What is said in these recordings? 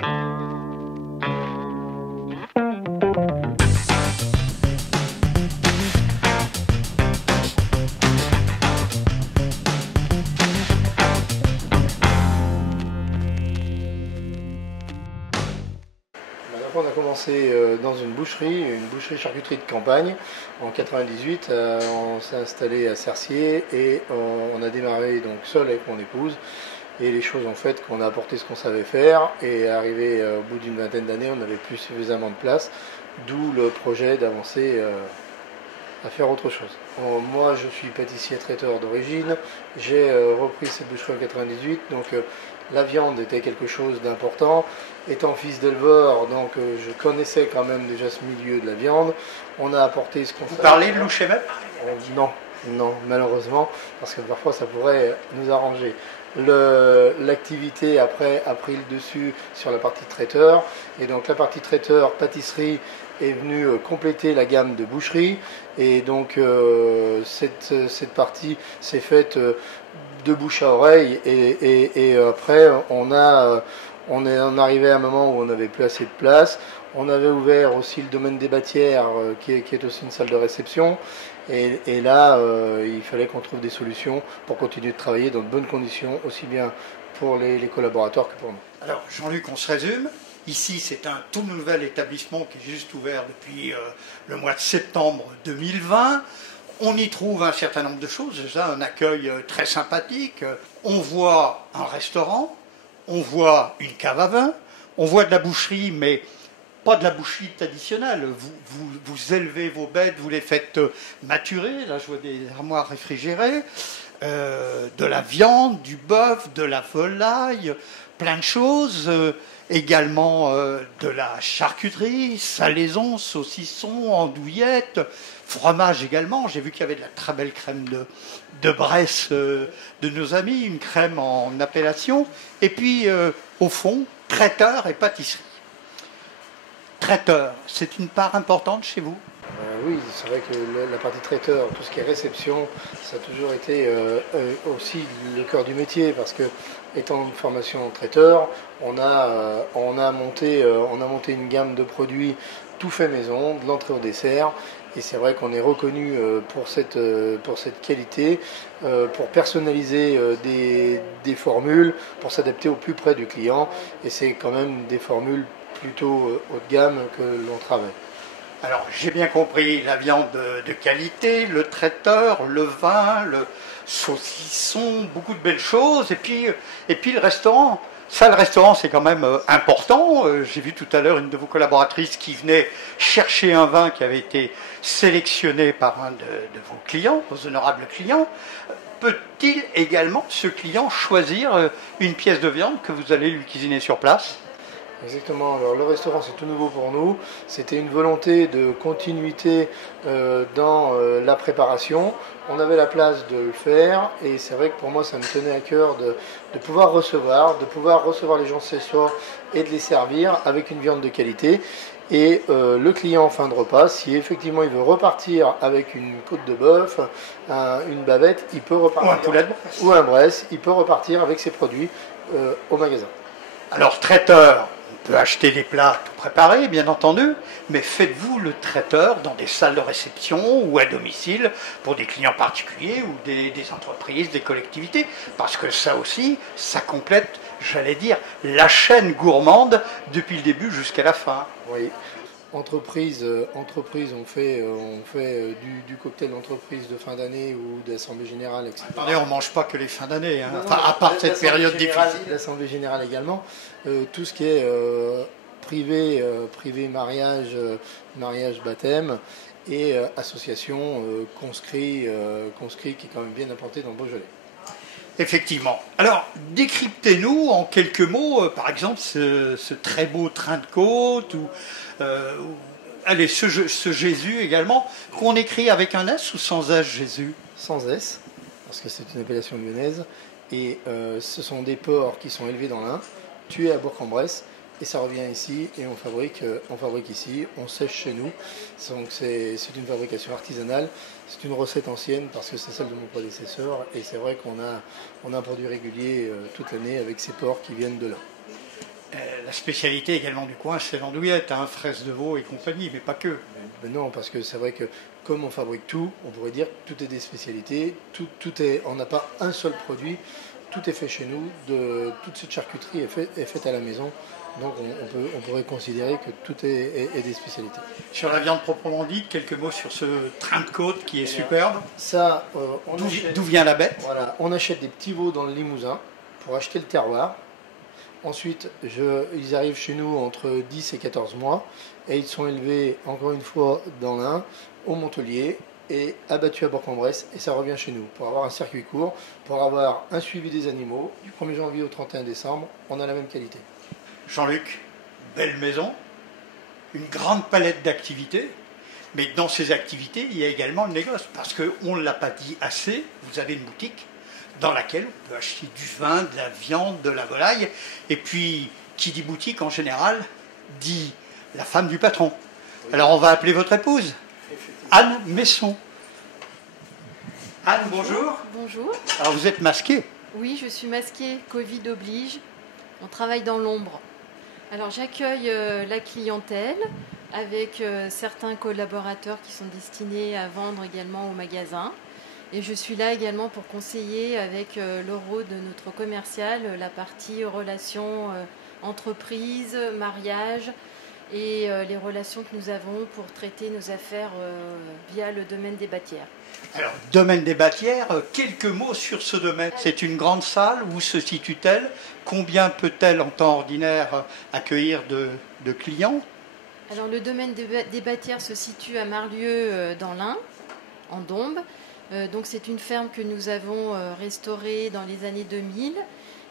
On a commencé dans une boucherie charcuterie de campagne en 98. On s'est installé à Cercier et on a démarré donc seul avec mon épouse. Et les choses ont fait qu'on a apporté ce qu'on savait faire et arrivé au bout d'une vingtaine d'années, on n'avait plus suffisamment de place, d'où le projet d'avancer à faire autre chose. Moi, je suis pâtissier traiteur d'origine. J'ai repris cette boucherie en 98, donc la viande était quelque chose d'important. Étant fils d'éleveur, donc je connaissais quand même déjà ce milieu de la viande. On a apporté ce qu'on savait. Vous parlez de louche et meuble ? Non, non, malheureusement, parce que parfois ça pourrait nous arranger. L'activité après a pris le dessus sur la partie traiteur, et donc la partie traiteur pâtisserie est venue compléter la gamme de boucherie, et donc cette partie s'est faite de bouche à oreille, et après on est arrivé à un moment où on n'avait plus assez de place. On avait ouvert aussi le domaine des bâtières, qui est aussi une salle de réception. Et là, il fallait qu'on trouve des solutions pour continuer de travailler dans de bonnes conditions, aussi bien pour les collaborateurs que pour nous. Alors, Jean-Luc, on se résume. Ici, c'est un tout nouvel établissement qui est juste ouvert depuis le mois de septembre 2020. On y trouve un certain nombre de choses. Déjà, un accueil très sympathique. On voit un restaurant, on voit une cave à vin, on voit de la boucherie, mais pas de la boucherie traditionnelle. Vous élevez vos bêtes, vous les faites maturer. Là, je vois des armoires réfrigérées, de la viande, du bœuf, de la volaille, plein de choses. Également de la charcuterie, salaison, saucisson, andouillettes, fromage également. J'ai vu qu'il y avait de la très belle crème de Bresse de nos amis, une crème en appellation. Et puis, au fond, traiteur et pâtisserie. Traiteur, c'est une part importante chez vous ? Oui, c'est vrai que la partie traiteur, tout ce qui est réception, ça a toujours été aussi le cœur du métier, parce que étant une formation traiteur, on a monté une gamme de produits tout fait maison, de l'entrée au dessert, et c'est vrai qu'on est reconnu pour cette qualité, pour personnaliser des formules, pour s'adapter au plus près du client, et c'est quand même des formules plutôt haut de gamme que l'on travaille. Alors, j'ai bien compris, la viande de qualité, le traiteur, le vin, le saucisson, beaucoup de belles choses. Et puis le restaurant. Ça, le restaurant, c'est quand même important. J'ai vu tout à l'heure une de vos collaboratrices qui venait chercher un vin qui avait été sélectionné par un de vos clients, vos honorables clients. Peut-il également, ce client, choisir une pièce de viande que vous allez lui cuisiner sur place ? Exactement, alors le restaurant c'est tout nouveau pour nous, c'était une volonté de continuité dans la préparation, on avait la place de le faire et c'est vrai que pour moi ça me tenait à cœur de pouvoir recevoir les gens ce soir et de les servir avec une viande de qualité. Et le client en fin de repas, si effectivement il veut repartir avec une côte de bœuf, une bavette, il peut repartir, ou un poulet de Bresse, ou un Bresse, il peut repartir avec ses produits au magasin. Alors traiteur, on peut acheter des plats tout préparés, bien entendu, mais faites-vous le traiteur dans des salles de réception ou à domicile pour des clients particuliers ou des entreprises, des collectivités, parce que ça aussi, ça complète, j'allais dire, la chaîne gourmande depuis le début jusqu'à la fin. Oui. Entreprise, on fait du cocktail d'entreprise de fin d'année ou d'assemblée générale, etc. Attendez, on ne mange pas que les fins d'année, hein. Enfin, à part cette période difficile. L'assemblée générale également. Tout ce qui est privé, mariage, baptême et association conscrit qui est quand même bien implanté dans le Beaujolais. Effectivement. Alors, décryptez-nous en quelques mots, par exemple, ce très beau train de côte, ou allez, ce Jésus également, qu'on écrit avec un S ou sans S, Jésus ? Sans S, parce que c'est une appellation lyonnaise, et ce sont des porcs qui sont élevés dans l'Ain, tués à Bourg-en-Bresse, et ça revient ici, et on fabrique ici, on sèche chez nous. Donc c'est une fabrication artisanale, c'est une recette ancienne parce que c'est celle de mon prédécesseur, et c'est vrai qu'on a un produit régulier toute l'année avec ces porcs qui viennent de là. La spécialité également du coin, c'est l'andouillette, hein, fraises de veau et compagnie, mais pas que. Mais non, parce que c'est vrai que comme on fabrique tout, on pourrait dire que tout est des spécialités, on n'a pas un seul produit, tout est fait chez nous, toute cette charcuterie est faite à la maison, donc on pourrait considérer que tout est des spécialités. Sur la viande proprement dite, quelques mots sur ce train de côte qui est superbe. Ça, D'où vient la bête? Voilà, on achète des petits veaux dans le Limousin pour acheter le terroir. Ensuite, ils arrivent chez nous entre 10 et 14 mois et ils sont élevés encore une fois dans l'Ain, au Montelier et abattus à Bourg-en-Bresse et ça revient chez nous pour avoir un circuit court, pour avoir un suivi des animaux. Du 1er janvier au 31 décembre, on a la même qualité. Jean-Luc, belle maison, une grande palette d'activités, mais dans ces activités, il y a également le négoce parce qu'on ne l'a pas dit assez, vous avez une boutique dans laquelle on peut acheter du vin, de la viande, de la volaille. Et puis, qui dit boutique en général, dit la femme du patron. Alors, on va appeler votre épouse, Anne Messon. Anne, bonjour. Bonjour. Alors, vous êtes masquée. Oui, je suis masquée, Covid oblige. On travaille dans l'ombre. Alors, j'accueille la clientèle avec certains collaborateurs qui sont destinés à vendre également au magasin. Et je suis là également pour conseiller avec Lauro de notre commercial la partie relations entreprise, mariage et les relations que nous avons pour traiter nos affaires via le domaine des bâtières. Alors, domaine des bâtières, quelques mots sur ce domaine. C'est une grande salle, où se situe-t-elle? Combien peut-elle en temps ordinaire accueillir de clients? Alors, le domaine des bâtières se situe à Marlieu dans l'Ain, en Dombes. Donc c'est une ferme que nous avons restaurée dans les années 2000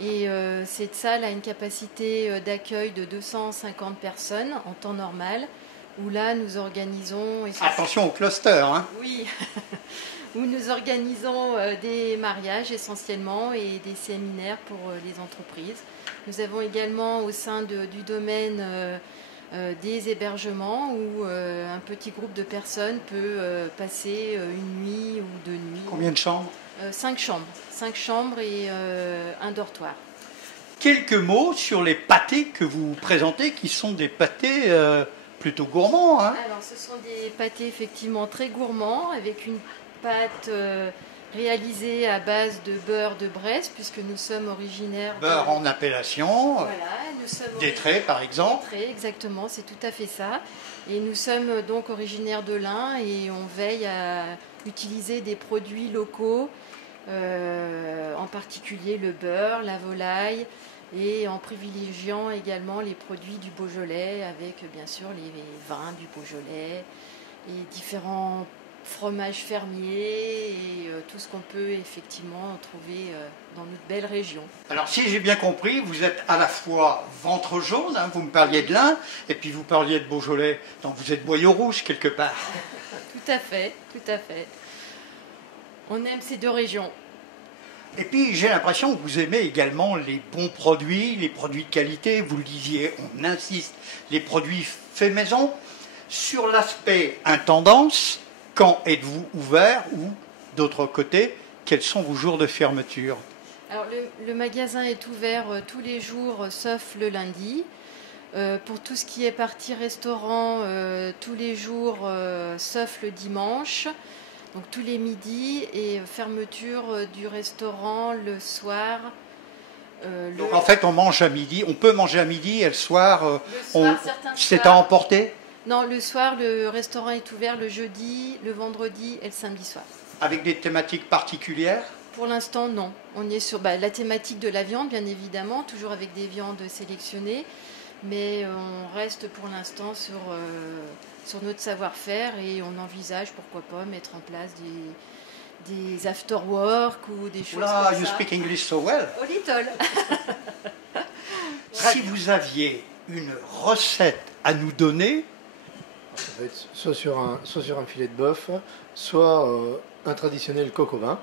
et cette salle a une capacité d'accueil de 250 personnes en temps normal où là nous organisons... Attention au cluster, hein. Oui, où nous organisons des mariages essentiellement et des séminaires pour les entreprises. Nous avons également au sein du domaine... des hébergements où un petit groupe de personnes peut passer une nuit ou 2 nuits. Combien de chambres? 5 chambres. 5 chambres et un dortoir. Quelques mots sur les pâtés que vous présentez, qui sont des pâtés plutôt gourmands, hein. Alors, ce sont des pâtés effectivement très gourmands, avec une pâte réalisée à base de beurre de Bresse, puisque nous sommes originaires... Beurre en appellation, Voilà, nous sommes Détré par exemple. Détré, exactement, c'est tout à fait ça. Et nous sommes donc originaires de l'Ain et on veille à utiliser des produits locaux, en particulier le beurre, la volaille, et en privilégiant également les produits du Beaujolais, avec bien sûr les vins du Beaujolais et différents fromages fermiers et tout ce qu'on peut effectivement trouver dans notre belle région. Alors si j'ai bien compris, vous êtes à la fois ventre jaune, hein, vous me parliez de l'Ain, et puis vous parliez de Beaujolais, donc vous êtes boyau rouge quelque part. Tout à fait, tout à fait. On aime ces deux régions. Et puis j'ai l'impression que vous aimez également les bons produits, les produits de qualité, vous le disiez, on insiste, les produits faits maison. Sur l'aspect intendance, quand êtes-vous ouvert ou, d'autre côté, quels sont vos jours de fermeture? Alors le magasin est ouvert tous les jours sauf le lundi. Pour tout ce qui est partie restaurant, tous les jours sauf le dimanche. Donc tous les midis et fermeture du restaurant le soir. Donc en fait on mange à midi, on peut manger à midi et le soir, c'est à emporter? Non, le soir le restaurant est ouvert le jeudi, le vendredi et le samedi soir. Avec des thématiques particulières? Pour l'instant non. On est sur la thématique de la viande bien évidemment, toujours avec des viandes sélectionnées. Mais on reste pour l'instant sur notre savoir-faire et on envisage, pourquoi pas, mettre en place des after-work ou des choses comme ça. You speak English so well. A little. Si vous aviez une recette à nous donner... Ça peut être soit sur un filet de bœuf, soit un traditionnel coq au vin,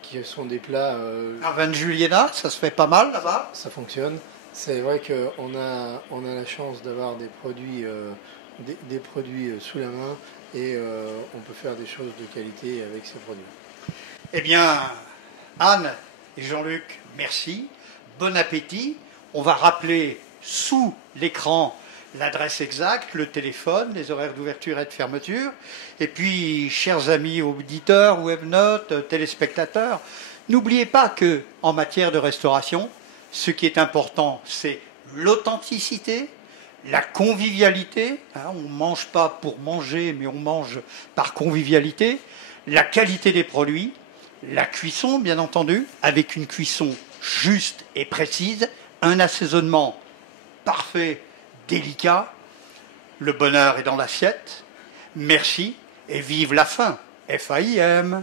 qui sont des plats... Un vin de Juliena, ça se fait pas mal là-bas? Ça fonctionne. C'est vrai qu'on a la chance d'avoir des produits sous la main et on peut faire des choses de qualité avec ces produits. Eh bien, Anne et Jean-Luc, merci. Bon appétit. On va rappeler sous l'écran l'adresse exacte, le téléphone, les horaires d'ouverture et de fermeture. Et puis, chers amis auditeurs, webnotes, téléspectateurs, n'oubliez pas que en matière de restauration, ce qui est important, c'est l'authenticité, la convivialité. On ne mange pas pour manger, mais on mange par convivialité. La qualité des produits, la cuisson, bien entendu, avec une cuisson juste et précise, un assaisonnement parfait, délicat. Le bonheur est dans l'assiette. Merci et vive la faim. FAIM.